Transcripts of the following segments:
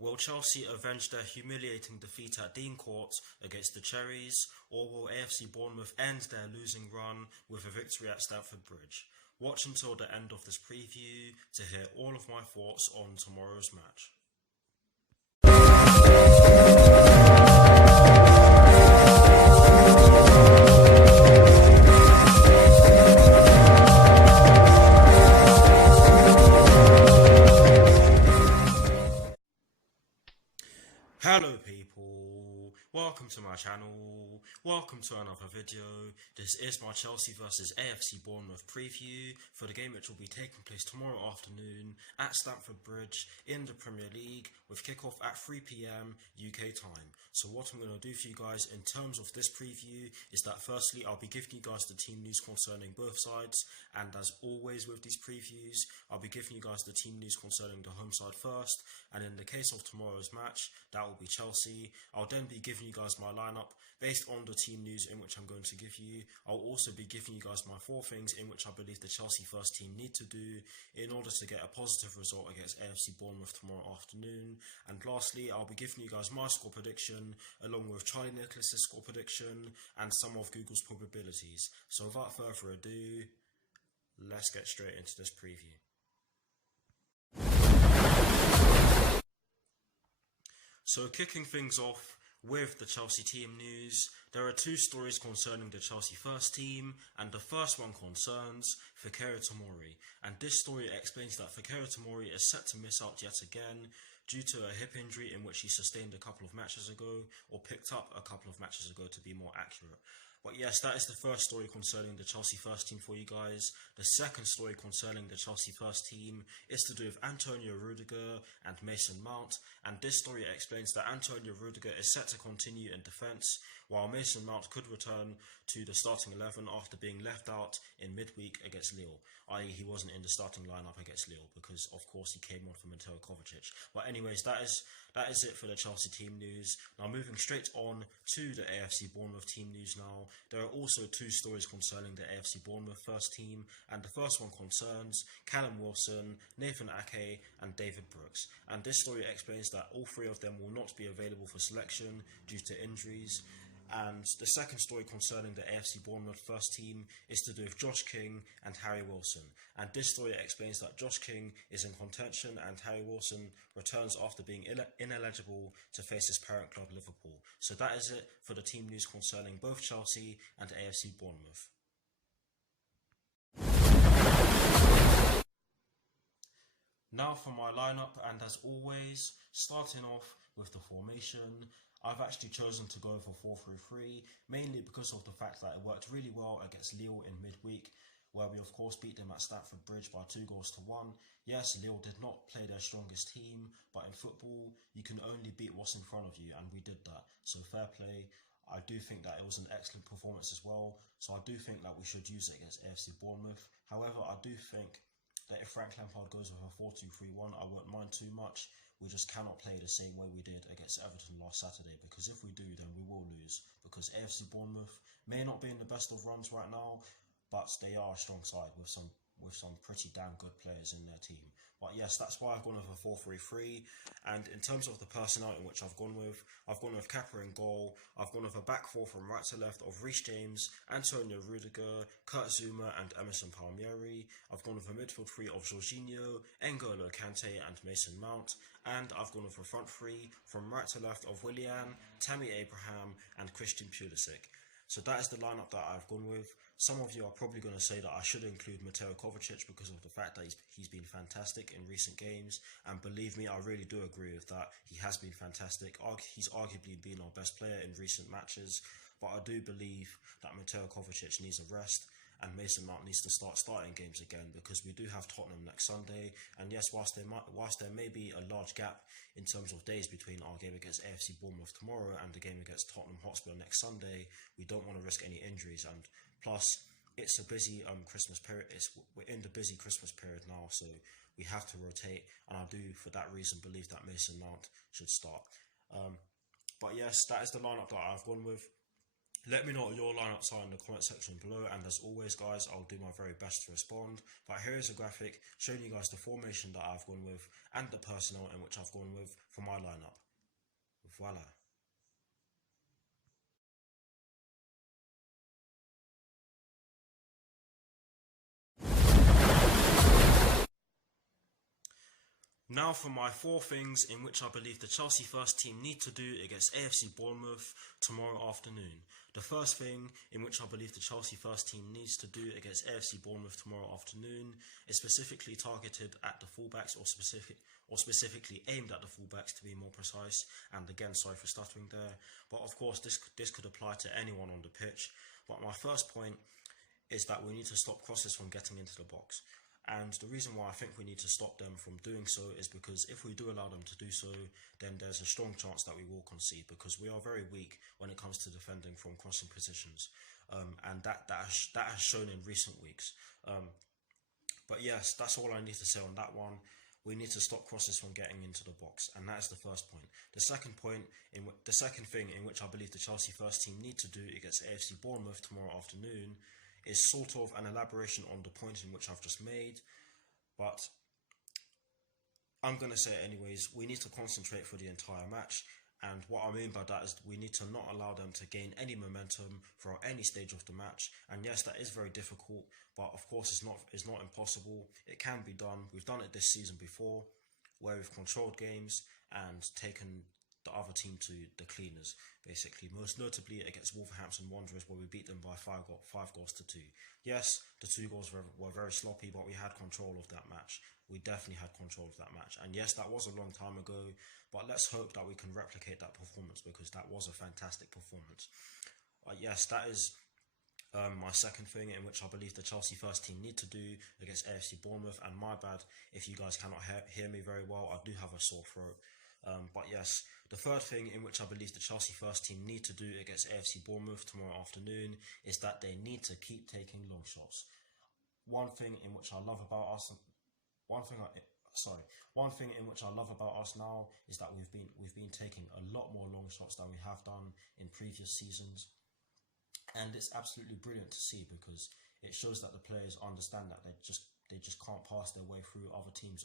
Will Chelsea avenge their humiliating defeat at Dean Court against the Cherries, or will AFC Bournemouth end their losing run with a victory at Stamford Bridge? Watch until the end of this preview to hear all of my thoughts on tomorrow's match. Hello people, welcome to my channel, welcome to another video. This is my Chelsea vs AFC Bournemouth preview for the game which will be taking place tomorrow afternoon at Stamford Bridge in the Premier League with kickoff at 3 PM UK time. So what I'm going to do for you guys in terms of this preview is that firstly I'll be giving you guys the team news concerning both sides, and as always with these previews I'll be giving you guys the team news concerning the home side first, and in the case of tomorrow's match that will be Chelsea. I'll then be giving you guys my lineup based on the team news in which I'm going to give you. I'll also be giving you guys my 4 things in which I believe the Chelsea first team need to do in order to get a positive result against AFC Bournemouth tomorrow afternoon. And lastly, I'll be giving you guys my score prediction along with Charlie Nicholas's score prediction and some of Google's probabilities. So without further ado, let's get straight into this preview. So kicking things off with the Chelsea team news, there are 2 stories concerning the Chelsea first team, and the first one concerns Fikayo Tomori, and this story explains that Fikayo Tomori is set to miss out yet again due to a hip injury in which he sustained a couple of matches ago, or picked up a couple of matches ago to be more accurate. But yes, that is the first story concerning the Chelsea first team for you guys. The second story concerning the Chelsea first team is to do with Antonio Rudiger and Mason Mount, and this story explains that Antonio Rudiger is set to continue in defence, while Mason Mount could return to the starting 11 after being left out in midweek against Lille, i.e. he wasn't in the starting lineup against Lille because of course he came on for Mateo Kovacic. But anyways, that is it for the Chelsea team news. Now moving straight on to the AFC Bournemouth team news now. There are also 2 stories concerning the AFC Bournemouth first team, and the first one concerns Callum Wilson, Nathan Ake and David Brooks, and this story explains that all 3 of them will not be available for selection due to injuries. And the second story concerning the AFC Bournemouth first team is to do with Josh King and Harry Wilson. And this story explains that Josh King is in contention and Harry Wilson returns after being ineligible to face his parent club Liverpool. So that is it for the team news concerning both Chelsea and AFC Bournemouth. Now for my lineup, and as always, starting off with the formation, I've actually chosen to go for 4-3-3, mainly because of the fact that it worked really well against Lille in midweek, where we of course beat them at Stamford Bridge by 2-1. Yes, Lille did not play their strongest team, but in football, you can only beat what's in front of you, and we did that. So fair play. I do think that it was an excellent performance as well, so I do think that we should use it against AFC Bournemouth. However, I do think that if Frank Lampard goes with a 4-2-3-1, I won't mind too much. We just cannot play the same way we did against Everton last Saturday, because if we do, then we will lose, because AFC Bournemouth may not be in the best of runs right now, but they are a strong side with some pretty damn good players in their team. But yes, that's why I've gone with a 4-3-3. And in terms of the personnel in which I've gone with Kepa in goal. I've gone with a back 4 from right to left of Reece James, Antonio Rudiger, Kurt Zouma and Emerson Palmieri. I've gone with a midfield 3 of Jorginho, N'Golo Kante and Mason Mount. And I've gone with a front 3 from right to left of Willian, Tammy Abraham and Christian Pulisic. So that is the lineup that I've gone with. Some of you are probably going to say that I should include Mateo Kovacic because of the fact that he's been fantastic in recent games. And believe me, I really do agree with that. He has been fantastic. He's arguably been our best player in recent matches. But I do believe that Mateo Kovacic needs a rest, and Mason Mount needs to start starting games again, because we do have Tottenham next Sunday. And yes, whilst there may be a large gap in terms of days between our game against AFC Bournemouth tomorrow and the game against Tottenham Hotspur next Sunday, we don't want to risk any injuries. And plus, it's a busy Christmas period. We're in the busy Christmas period now, so we have to rotate. And I do, for that reason, believe that Mason Mount should start. But yes, that is the lineup that I've gone with. Let me know what your lineups are in the comment section below, and as always guys, I'll do my very best to respond. But here is a graphic showing you guys the formation that I've gone with and the personnel in which I've gone with for my lineup. Voila. Now for my 4 things in which I believe the Chelsea first team need to do against AFC Bournemouth tomorrow afternoon. The first thing in which I believe the Chelsea first team needs to do against AFC Bournemouth tomorrow afternoon is specifically targeted at the fullbacks, or specifically aimed at the fullbacks to be more precise. And again, sorry for stuttering there, but of course this could apply to anyone on the pitch. But my first point is that we need to stop crosses from getting into the box. And the reason why I think we need to stop them from doing so is because if we do allow them to do so, then there's a strong chance that we will concede, because we are very weak when it comes to defending from crossing positions, and that has shown in recent weeks. But yes, that's all I need to say on that one. We need to stop crosses from getting into the box, and that is the first point. The second thing in which I believe the Chelsea first team need to do against AFC Bournemouth tomorrow afternoon is sort of an elaboration on the point in which I've just made, but I'm going to say it anyways. We need to concentrate for the entire match, and what I mean by that is we need to not allow them to gain any momentum throughout any stage of the match. And yes, that is very difficult, but of course it's not impossible. It can be done. We've done it this season before, where we've controlled games and taken the other team to the cleaners, basically. Most notably against Wolverhampton Wanderers, where we beat them by 5 goals to 2. Yes, the 2 goals were very sloppy, but we had control of that match. We definitely had control of that match. And yes, that was a long time ago, but let's hope that we can replicate that performance, because that was a fantastic performance. Yes, that is my second thing in which I believe the Chelsea first team need to do against AFC Bournemouth. And my bad if you guys cannot hear me very well, I do have a sore throat. But yes, the third thing in which I believe the Chelsea first team need to do against AFC Bournemouth tomorrow afternoon is that they need to keep taking long shots. One thing in which I love about us now is that we've been taking a lot more long shots than we have done in previous seasons, and it's absolutely brilliant to see, because it shows that the players understand that they just can't pass their way through other teams.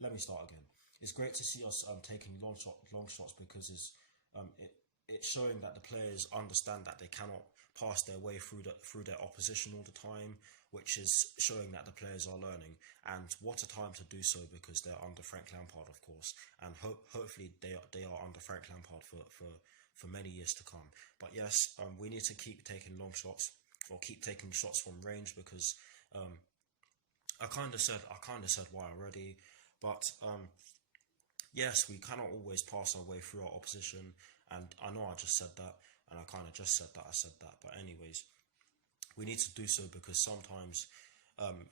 Let me start again. It's great to see us taking long shots, because it's showing that the players understand that they cannot pass their way through their opposition all the time, which is showing that the players are learning. And what a time to do so, because they're under Frank Lampard, of course, and hopefully they are under Frank Lampard for many years to come. But yes, we need to keep taking long shots, or keep taking shots from range, because I kind of said why already, but yes, we cannot always pass our way through our opposition, and I know I just said that, and I kind of just said that I said that, but anyways, we need to do so, because sometimes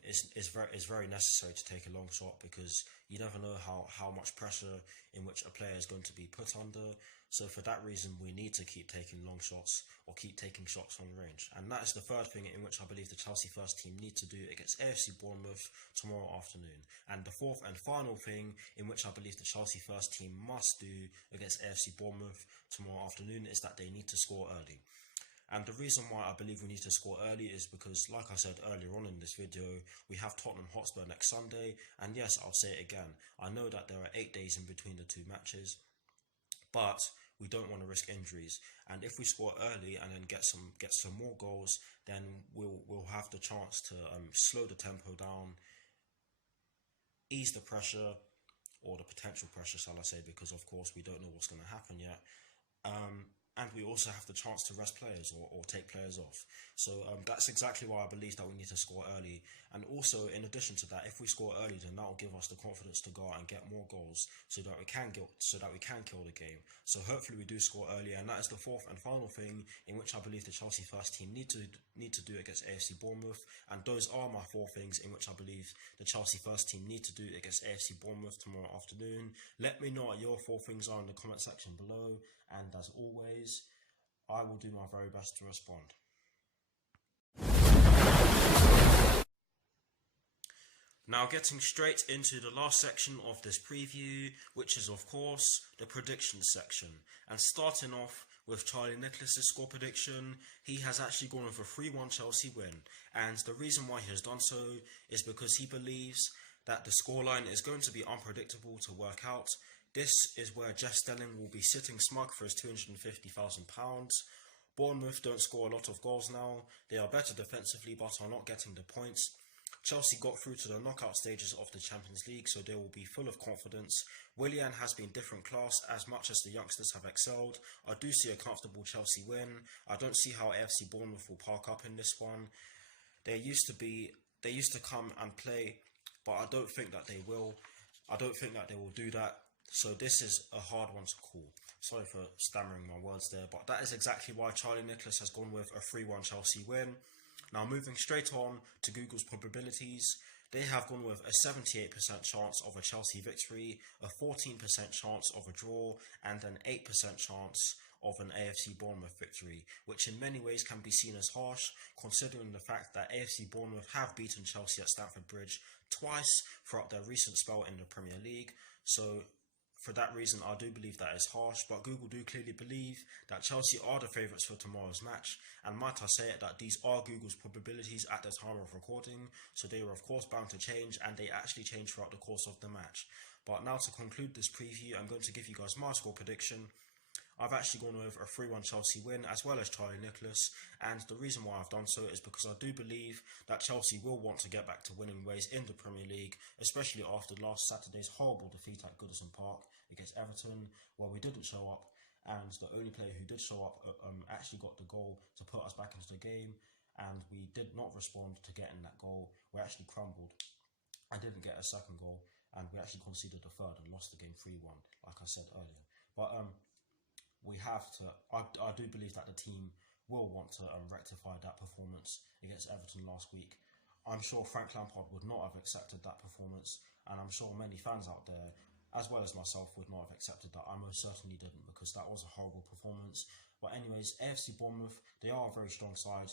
it's very necessary to take a long shot, because you never know how much pressure in which a player is going to be put under. So for that reason, we need to keep taking long shots, or keep taking shots on range. And that is the third thing in which I believe the Chelsea first team need to do against AFC Bournemouth tomorrow afternoon. And the fourth and final thing in which I believe the Chelsea first team must do against AFC Bournemouth tomorrow afternoon is that they need to score early. And the reason why I believe we need to score early is because, like I said earlier on in this video, we have Tottenham Hotspur next Sunday. And yes, I'll say it again, I know that there are 8 days in between the 2 matches, but we don't want to risk injuries. And if we score early and then get some more goals, then we'll have the chance to slow the tempo down, ease the pressure, or the potential pressure, shall I say, because of course we don't know what's going to happen yet. And we also have the chance to rest players, or take players off. So that's exactly why I believe that we need to score early. And also, in addition to that, if we score early, then that will give us the confidence to go out and get more goals, so that we can kill the game. So hopefully we do score early, and that is the fourth and final thing in which I believe the Chelsea first team need to do against AFC Bournemouth. And those are my 4 things in which I believe the Chelsea first team need to do against AFC Bournemouth tomorrow afternoon. Let me know what your 4 things are in the comment section below, and as always, I will do my very best to respond. Now, getting straight into the last section of this preview, which is of course the predictions section, and starting off with Charlie Nicholas's score prediction. He has actually gone with a 3-1 Chelsea win, and the reason why he has done so is because he believes that the scoreline is going to be unpredictable to work out. This is where Jeff Stelling will be sitting smug for his £250,000. Bournemouth don't score a lot of goals now. They are better defensively but are not getting the points. Chelsea got through to the knockout stages of the Champions League, so they will be full of confidence. Willian has been different class as much as the youngsters have excelled. I do see a comfortable Chelsea win. I don't see how AFC Bournemouth will park up in this one. They used to come and play, but I don't think that they will. I don't think that they will do that. So this is a hard one to call. Sorry for stammering my words there, but that is exactly why Charlie Nicholas has gone with a 3-1 Chelsea win. Now moving straight on to Google's probabilities, they have gone with a 78% chance of a Chelsea victory, a 14% chance of a draw, and an 8% chance of an AFC Bournemouth victory, which in many ways can be seen as harsh, considering the fact that AFC Bournemouth have beaten Chelsea at Stamford Bridge twice throughout their recent spell in the Premier League. So for that reason, I do believe that is harsh, but Google do clearly believe that Chelsea are the favourites for tomorrow's match, and might I say it that these are Google's probabilities at the time of recording, so they are of course bound to change, and they actually change throughout the course of the match. But now to conclude this preview, I'm going to give you guys my score prediction. I've actually gone with a 3-1 Chelsea win as well as Charlie Nicholas, and the reason why I've done so is because I do believe that Chelsea will want to get back to winning ways in the Premier League, especially after last Saturday's horrible defeat at Goodison Park against Everton, where we didn't show up, and the only player who did show up actually got the goal to put us back into the game, and we did not respond to getting that goal. We actually crumbled and didn't get a second goal, and we actually conceded a third and lost the game 3-1, like I said earlier. But we have to, I do believe that the team will want to rectify that performance against Everton last week. I'm sure Frank Lampard would not have accepted that performance, and I'm sure many fans out there, as well as myself, would not have accepted that. I most certainly didn't, because that was a horrible performance. But anyways, AFC Bournemouth, they are a very strong side.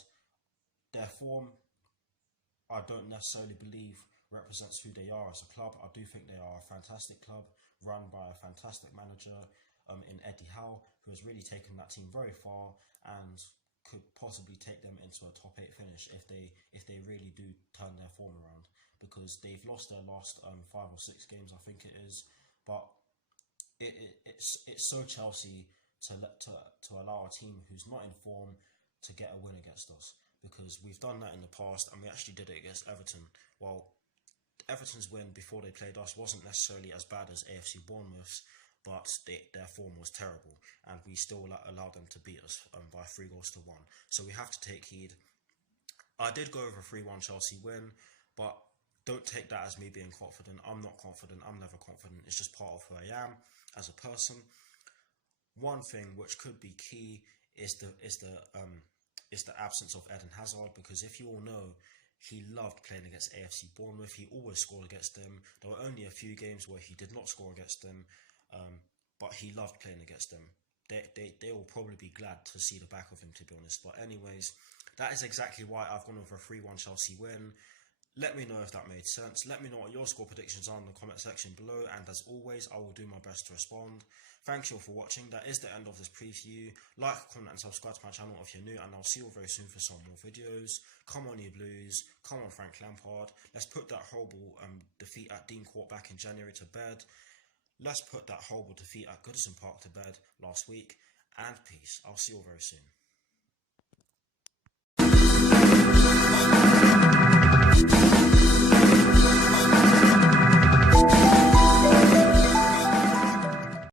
Their form, I don't necessarily believe represents who they are as a club. I do think they are a fantastic club, run by a fantastic manager in Eddie Howe, who has really taken that team very far and could possibly take them into a top 8 finish if they really do turn their form around, because they've lost their last 5 or 6 games, I think it is. But it's so Chelsea to allow a team who's not in form to get a win against us, because we've done that in the past, and we actually did it against Everton. Well, Everton's win before they played us wasn't necessarily as bad as AFC Bournemouth's, but their form was terrible, and we still allowed them to beat us by 3-1. So we have to take heed. I did go over a 3-1 Chelsea win, but don't take that as me being confident. I'm not confident. I'm never confident. It's just part of who I am as a person. One thing which could be key is the absence of Eden Hazard, because if you all know, he loved playing against AFC Bournemouth. He always scored against them. There were only a few games where he did not score against them. But he loved playing against them. They will probably be glad to see the back of him, to be honest. But anyways, that is exactly why I've gone over a 3-1 Chelsea win. Let me know if that made sense. Let me know what your score predictions are in the comment section below, and as always, I will do my best to respond. Thanks you all for watching. That is the end of this preview. Like, comment and subscribe to my channel if you're new, and I'll see you all very soon for some more videos. Come on, you Blues. Come on, Frank Lampard. Let's put that horrible defeat at Dean Court back in January to bed. Let's put that horrible defeat at Goodison Park to bed last week, and peace. I'll see you all very soon.